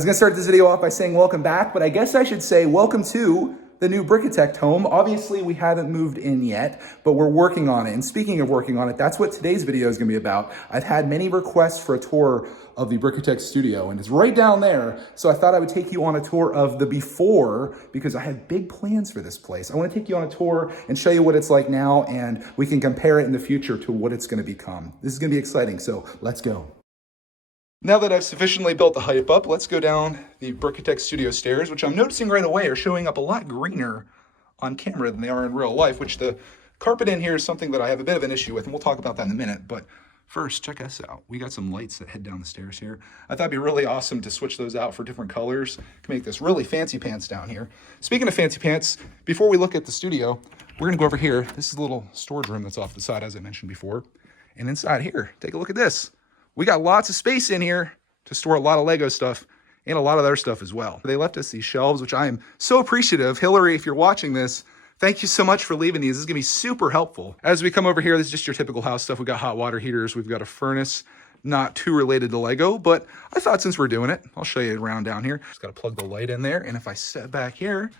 I was gonna start this video off by saying welcome back, but I guess I should say welcome to the new Brickitect home. Obviously, we haven't moved in yet, but we're working on it. And speaking of working on it, that's what today's video is gonna be about. I've had many requests for a tour of the Brickitect studio, and it's right down there. So I thought I would take you on a tour of the before, because I have big plans for this place. I wanna take you on a tour and show you what it's like now, and we can compare it in the future to what it's gonna become. This is gonna be exciting, so let's go. Now that I've sufficiently built the hype up, let's go down the Brickitect Studio stairs, which I'm noticing right away are showing up a lot greener on camera than they are in real life, which the carpet in here is something that I have a bit of an issue with, and we'll talk about that in a minute. But first, check us out. We got some lights that head down the stairs here. I thought it'd be really awesome to switch those out for different colors to make this really fancy pants down here. Speaking of fancy pants, before we look at the studio, we're gonna go over here. This is a little storage room that's off the side, as I mentioned before. And inside here, take a look at this. We got lots of space in here to store a lot of Lego stuff and a lot of other stuff as well. They left us these shelves, which I am so appreciative. Hillary, if you're watching this, thank you so much for leaving these. This is gonna be super helpful. As we come over here, this is just your typical house stuff. We've got hot water heaters. We've got a furnace, not too related to Lego, but I thought since we're doing it, I'll show you around down here. Just gotta plug the light in there. And if I step back here,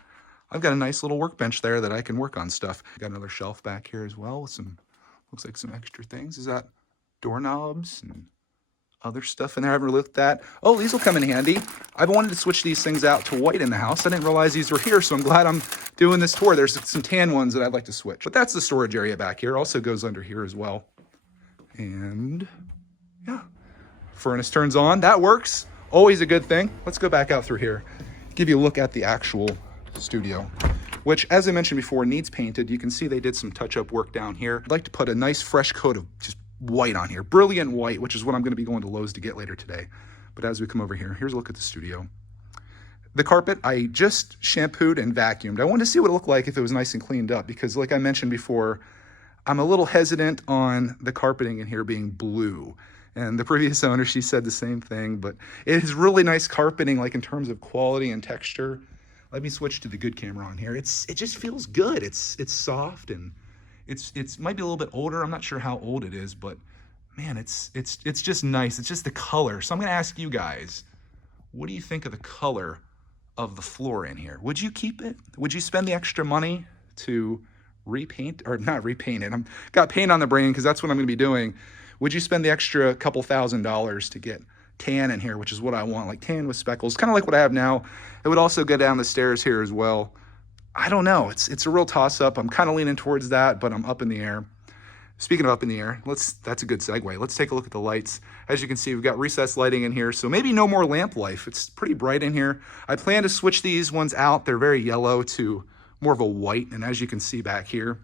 I've got a nice little workbench there that I can work on stuff. Got another shelf back here as well with some, looks like some extra things. Is that doorknobs and other stuff in there I haven't looked at? Oh, these will come in handy. I've wanted to switch these things out to white in the house. I didn't realize these were here, so I'm glad I'm doing this tour. There's some tan ones that I'd like to switch. But that's the storage area back here. Also goes under here as well. And yeah, furnace turns on. That works. Always a good thing. Let's go back out through here. Give you a look at the actual studio, which, as I mentioned before, needs painted. You can see they did some touch-up work down here. I'd like to put a nice fresh coat of just white on here, brilliant white, which is what I'm going to be going to Lowe's to get later today. But as we come over here, here's a look at the studio. The carpet, I just shampooed and vacuumed. I wanted to see what it looked like if it was nice and cleaned up, because like I mentioned before, I'm a little hesitant on the carpeting in here being blue. And the previous owner, she said the same thing, but it is really nice carpeting, like in terms of quality and texture. Let me switch to the good camera on here. It just feels good. It's soft, and it's might be a little bit older. I'm not sure how old it is, but man, it's just nice. It's just the color. So I'm gonna ask you guys, what do you think of the color of the floor in here? Would you keep it? Would you spend the extra money to repaint, or not repaint it? I've got paint on the brain because that's what I'm gonna be doing. Would you spend the extra couple $1,000s to get tan in here, which is what I want, like tan with speckles, kind of like what I have now? It would also go down the stairs here as well. I don't know. It's a real toss-up. I'm kind of leaning towards that, but I'm up in the air. Speaking of up in the air, that's a good segue. Let's take a look at the lights. As you can see, we've got recessed lighting in here, so maybe no more lamp life. It's pretty bright in here. I plan to switch these ones out. They're very yellow to more of a white, and as you can see back here,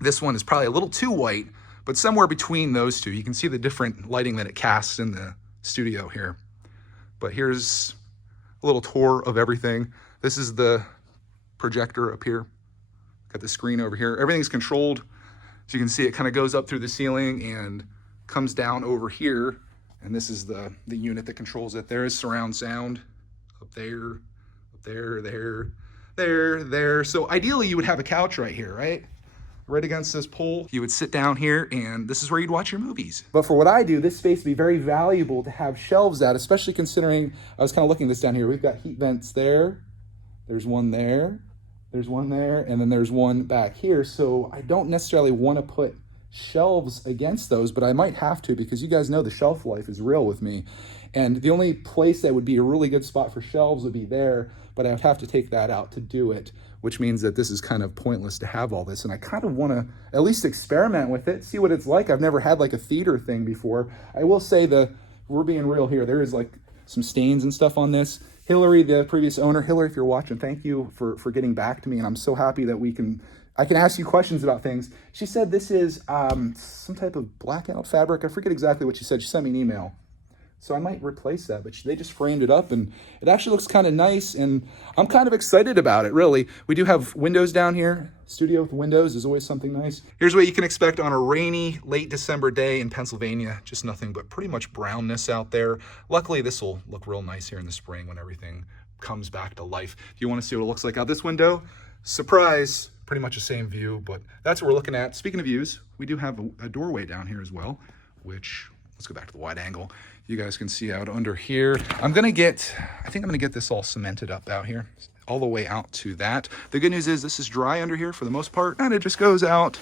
this one is probably a little too white, but somewhere between those two. You can see the different lighting that it casts in the studio here. But here's a little tour of everything. This is the projector up here. Got the screen over here. Everything's controlled. So you can see it kind of goes up through the ceiling and comes down over here. And this is the unit that controls it. There is surround sound up there, there. So ideally you would have a couch right here, right? Right against this pole. You would sit down here, and this is where you'd watch your movies. But for what I do, this space would be very valuable to have shelves at, especially considering, I was kind of looking at this down here. We've got heat vents there. There's one there. There's one there, and then there's one back here. So I don't necessarily want to put shelves against those, but I might have to, because you guys know the shelf life is real with me. And the only place that would be a really good spot for shelves would be there, but I would have to take that out to do it, which means that this is kind of pointless to have all this. And I kind of want to at least experiment with it, see what it's like. I've never had like a theater thing before. I will say we're being real here. There is like some stains and stuff on this. Hillary, the previous owner, Hillary, if you're watching, thank you for getting back to me. And I'm so happy that I can ask you questions about things. She said this is some type of blackout fabric. I forget exactly what she said. She sent me an email. So I might replace that, but they just framed it up, and it actually looks kind of nice, and I'm kind of excited about it, really. We do have windows down here. Studio with windows is always something nice. Here's what you can expect on a rainy, late December day in Pennsylvania. Just nothing but pretty much brownness out there. Luckily, this will look real nice here in the spring when everything comes back to life. If you want to see what it looks like out this window, surprise, pretty much the same view, but that's what we're looking at. Speaking of views, we do have a doorway down here as well, which let's go back to the wide angle. You guys can see out under here. I think I'm gonna get this all cemented up out here, all the way out to that. The good news is this is dry under here for the most part, and it just goes out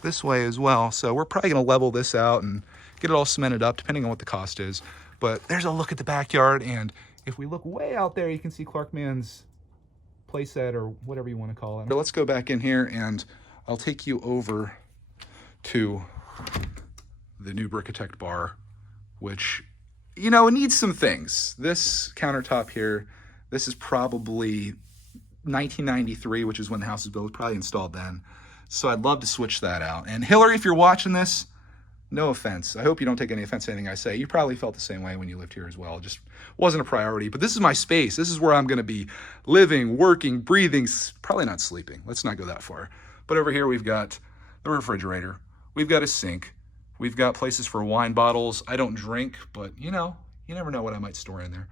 this way as well. So we're probably gonna level this out and get it all cemented up, depending on what the cost is. But there's a look at the backyard, and if we look way out there, you can see Clarkman's playset, or whatever you want to call it. But let's go back in here, and I'll take you over to the new Brickitect bar, which, you know, it needs some things. This countertop here, this is probably 1993, which is when the house was built, probably installed then. So I'd love to switch that out. And Hillary, if you're watching this, no offense. I hope you don't take any offense to anything I say. You probably felt the same way when you lived here as well. It just wasn't a priority. But this is my space. This is where I'm going to be living, working, breathing, probably not sleeping. Let's not go that far. But over here we've got the refrigerator. We've got a sink. We've got places for wine bottles. I don't drink, but you know, you never know what I might store in there.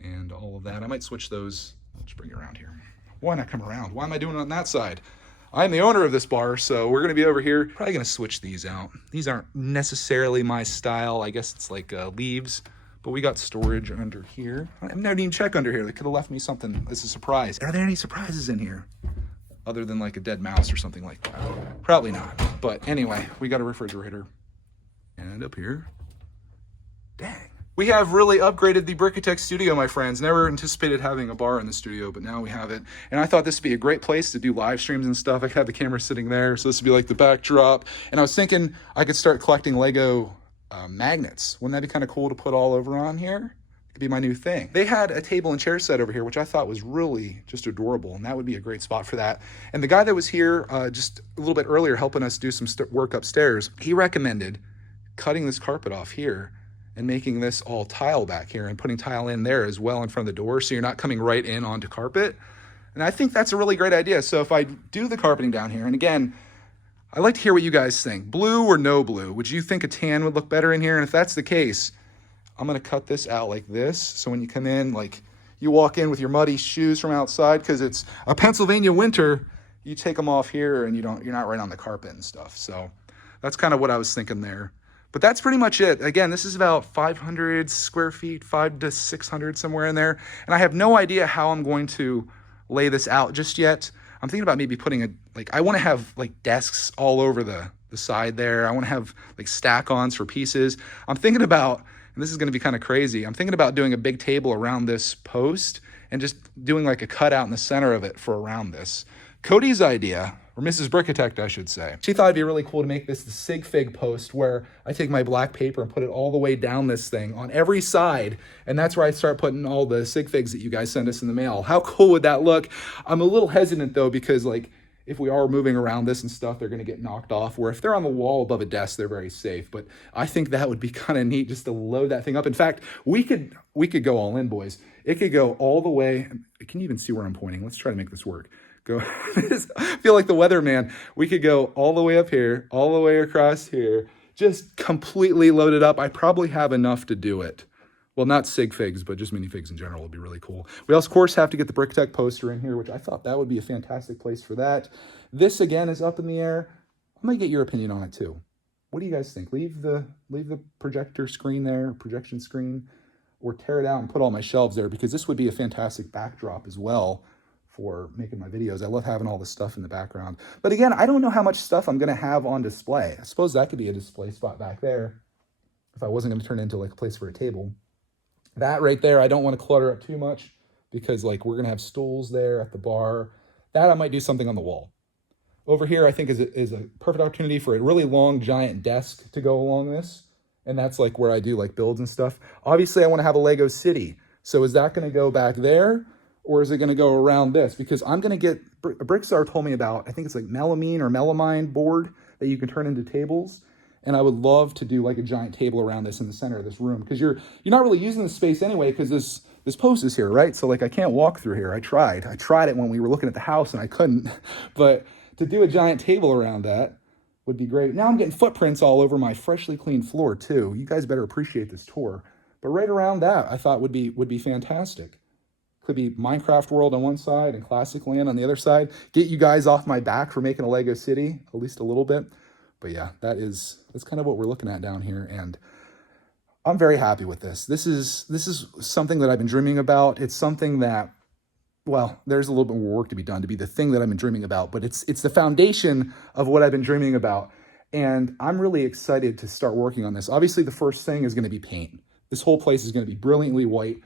And all of that. I might switch those. I'll just bring it around here. Why not come around? Why am I doing it on that side? I'm the owner of this bar, so we're gonna be over here. Probably gonna switch these out. These aren't necessarily my style. I guess it's like leaves, but we got storage under here. I've never even checked under here. They could have left me something as a surprise. Are there any surprises in here? Other than like a dead mouse or something like that? Probably not. But anyway, we got a refrigerator. And up here, dang. We have really upgraded the Brickitect Studio, my friends. Never anticipated having a bar in the studio, but now we have it. And I thought this would be a great place to do live streams and stuff. I could have the camera sitting there, so this would be like the backdrop. And I was thinking I could start collecting Lego magnets. Wouldn't that be kind of cool to put all over on here? It could be my new thing. They had a table and chair set over here, which I thought was really just adorable, and that would be a great spot for that. And the guy that was here just a little bit earlier helping us do some work upstairs, he recommended cutting this carpet off here and making this all tile back here and putting tile in there as well in front of the door, so you're not coming right in onto carpet. And I think that's a really great idea. So if I do the carpeting down here, and again, I'd like to hear what you guys think. Blue or no blue? Would you think a tan would look better in here? And if that's the case, I'm gonna cut this out like this. So when you come in, like you walk in with your muddy shoes from outside, because it's a Pennsylvania winter, you take them off here and you're not right on the carpet and stuff. So that's kind of what I was thinking there. But that's pretty much it. Again, this is about 500 square feet, 500 to 600, somewhere in there. And I have no idea how I'm going to lay this out just yet. I'm thinking about maybe putting I want to have like desks all over the side there. I want to have like stack-ons for pieces. I'm thinking about, and this is going to be kind of crazy, I'm thinking about doing a big table around this post and just doing like a cutout in the center of it for around this. Cody's idea, or Mrs. Brickitect, I should say. She thought it'd be really cool to make this the sig fig post where I take my black paper and put it all the way down this thing on every side. And that's where I start putting all the sig figs that you guys send us in the mail. How cool would that look? I'm a little hesitant though, because like if we are moving around this and stuff, they're gonna get knocked off, where if they're on the wall above a desk, they're very safe. But I think that would be kind of neat just to load that thing up. In fact, we could go all in, boys. It could go all the way. Can you even see where I'm pointing? Let's try to make this work. Go. I feel like the weatherman. We could go all the way up here, all the way across here, just completely loaded up. I probably have enough to do it. Well, not sig figs, but just minifigs in general would be really cool. We also, of course, have to get the Brickitect poster in here, which I thought that would be a fantastic place for that. This, again, is up in the air. I might get your opinion on it, too. What do you guys think? Leave the projector screen there, projection screen, or tear it out and put all my shelves there, because this would be a fantastic backdrop as well for making my videos. I love having all this stuff in the background. But again, I don't know how much stuff I'm gonna have on display. I suppose that could be a display spot back there if I wasn't gonna turn it into like a place for a table. That right there, I don't wanna clutter up too much, because like we're gonna have stools there at the bar. That I might do something on the wall. Over here, I think is a perfect opportunity for a really long giant desk to go along this. And that's like where I do like builds and stuff. Obviously I wanna have a Lego city. So is that gonna go back there? Or is it going to go around this? Because I'm going to get, Brickstar told me about, I think it's like melamine or melamine board that you can turn into tables. And I would love to do like a giant table around this in the center of this room. Because you're not really using this space anyway, because this post is here, right? So like I can't walk through here. I tried it when we were looking at the house and I couldn't. But to do a giant table around that would be great. Now I'm getting footprints all over my freshly cleaned floor too. You guys better appreciate this tour. But right around that I thought would be fantastic. Could be Minecraft World on one side and Classic Land on the other side. Get you guys off my back for making a Lego city, at least a little bit. But yeah, that's kind of what we're looking at down here. And I'm very happy with this. This is something that I've been dreaming about. It's something that, well, there's a little bit more work to be done to be the thing that I've been dreaming about, but it's the foundation of what I've been dreaming about. And I'm really excited to start working on this. Obviously, the first thing is going to be paint. This whole place is going to be brilliantly white.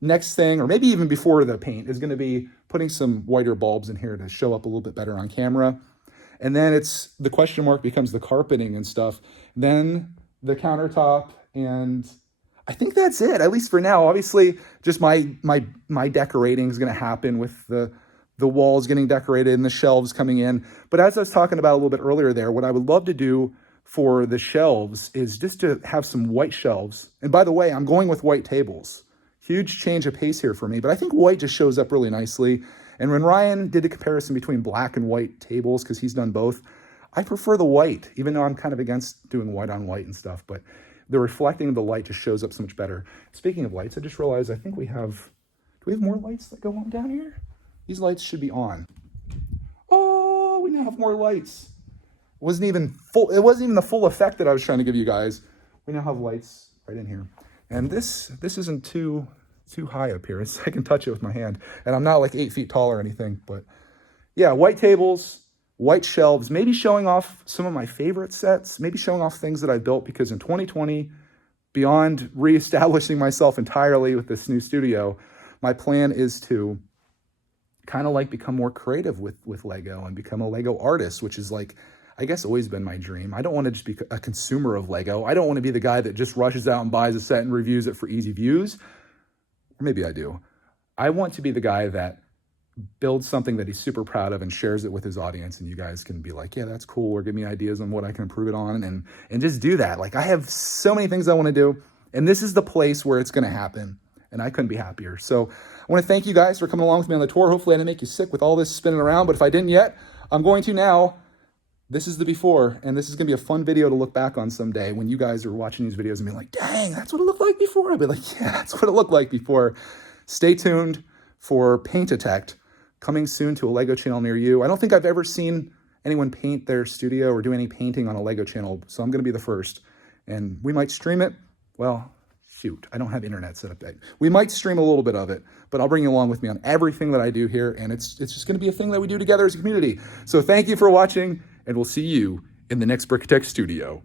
Next thing, or maybe even before the paint, is going to be putting some whiter bulbs in here to show up a little bit better on camera. And then it's the question mark becomes the carpeting and stuff. Then the countertop, and I think that's it, at least for now. Obviously, just my decorating is going to happen with the walls getting decorated and the shelves coming in. But as I was talking about a little bit earlier there, what I would love to do for the shelves is just to have some white shelves. And by the way, I'm going with white tables. Huge change of pace here for me, but I think white just shows up really nicely. And when Ryan did a comparison between black and white tables, because he's done both, I prefer the white, even though I'm kind of against doing white on white and stuff, but the reflecting of the light just shows up so much better. Speaking of lights, I just realized I think do we have more lights that go on down here? These lights should be on. Oh, we now have more lights. It wasn't even the full effect that I was trying to give you guys. We now have lights right in here. And this isn't too high up here. I can touch it with my hand. And I'm not like 8 feet tall or anything, but yeah, white tables, white shelves, maybe showing off some of my favorite sets, maybe showing off things that I built, because in 2020, beyond reestablishing myself entirely with this new studio, my plan is to kind of like become more creative with Lego and become a Lego artist, which is like, I guess, always been my dream. I don't want to just be a consumer of Lego. I don't want to be the guy that just rushes out and buys a set and reviews it for easy views. Or maybe I do. I want to be the guy that builds something that he's super proud of and shares it with his audience, and you guys can be like, yeah, that's cool, or give me ideas on what I can improve it on, and just do that. Like, I have so many things I want to do, and this is the place where it's going to happen, and I couldn't be happier. So I want to thank you guys for coming along with me on the tour. Hopefully I didn't make you sick with all this spinning around, but if I didn't yet, I'm going to now. This is the before, and this is going to be a fun video to look back on someday when you guys are watching these videos and be like, dang, that's what it looked like before. I'll be like, yeah, that's what it looked like before. Stay tuned for Brickitect, coming soon to a Lego channel near you. I don't think I've ever seen anyone paint their studio or do any painting on a Lego channel, so I'm going to be the first. And we might stream it. Well, shoot, I don't have internet set up yet. We might stream a little bit of it, but I'll bring you along with me on everything that I do here, and it's just going to be a thing that we do together as a community. So thank you for watching, and we'll see you in the next Brickitect studio.